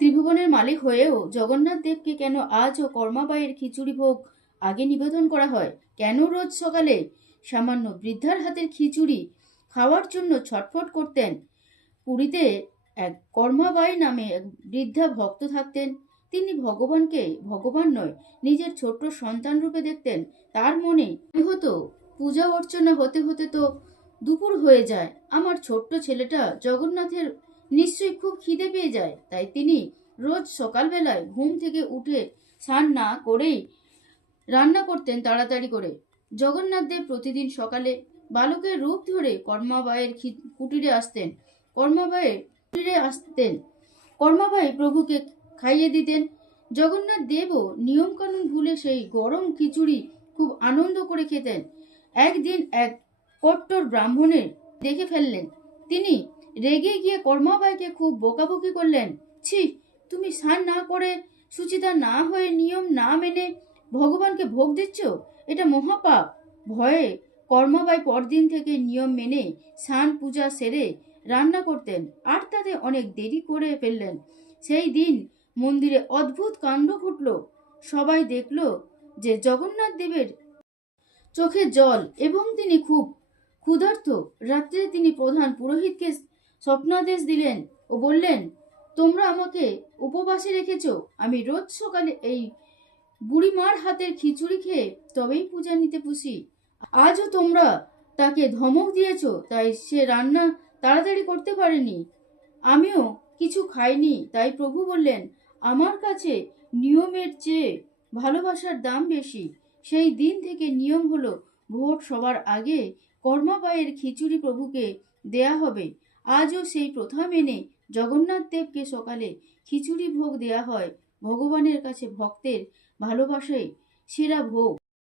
ত্রিভুবনের মালিক হয়েও জগন্নাথ দেবকে কেন আজও কর্মাবাইয়ের খিচুড়ি ভোগ আগে নিবেদন করা হয়? কেন রোজ সকালে সামান্য বৃদ্ধার হাতের খিচুড়ি খাওয়ার জন্য ছটফট করতেন? পুরীতে এক কর্মাবাই নামে এক বৃদ্ধা ভক্ত থাকতেন। তিনি ভগবানকে ভগবান নয়, নিজের ছোট্ট সন্তান রূপে দেখতেন। তার মনে হতো, পূজা অর্চনা হতে হতে তো দুপুর হয়ে যায়, আমার ছোট্ট ছেলেটা জগন্নাথের নিশ্চয়ই খুব খিদে পেয়ে যায়। তাই তিনি রোজ সকালবেলায় ঘুম থেকে উঠে স্নান না করেই রান্না করতেন তাড়াতাড়ি করে। জগন্নাথ দেব প্রতিদিন সকালে বালকের রূপ ধরে কুটিরে আসতেন। কর্মাবাই প্রভুকে খাইয়ে দিতেন। জগন্নাথ দেবও নিয়ম কানুন ভুলে সেই গরম খিচুড়ি খুব আনন্দ করে খেতেন। একদিন এক কট্টর ব্রাহ্মণের দেখে ফেললেন। তিনি রেগে গিয়ে কর্মাবাইকে খুব বকাবকি করলেন। ছি, তুমি স্নান না করে সুচিতা না হয়ে নিয়ম না মেনে ভগবানকে ভোগ দিচ্ছ, এটা মহাপাপ। ভয়ে কর্মাবাই পরদিন থেকে নিয়ম মেনে স্নান পূজা সেরে রান্না করতেন, আর তাতে অনেক দেরি করে ফেললেন। সেই দিন মন্দিরে অদ্ভুত কাণ্ড ঘটল। সবাই দেখল যে জগন্নাথ দেবের চোখে জল এবং তিনি খুব ক্ষুধার্ত। রাত্রে তিনি প্রধান পুরোহিতকে স্বপ্নাদেশ দিলেন ও বললেন, তোমরা আমাকে উপবাসে রেখেছ, আমি রোজ সকালে এই বুড়িমার হাতের খিচুড়ি খেয়ে তবেই পূজা নিতে পুষি। আজও তোমরা তাকে ধমক দিয়েছ, তাই সে রান্না তাড়াতাড়ি করতে পারেনি। আমিও কিছু খাইনি। তাই প্রভু বললেন, আমার কাছে নিয়মের চেয়ে ভালোবাসার দাম বেশি। সেই দিন থেকে নিয়ম হলো ভোর সবার আগে কর্মাবাইয়ের খিচুড়ি প্রভুকে দেয়া হবে। আজও সেই প্রথা মেনে জগন্নাথ দেবকে সকালে খিচুড়ি ভোগ দেয়া হয়। ভগবানের কাছে ভক্তের ভালোবাসাই সেরা ভোগ।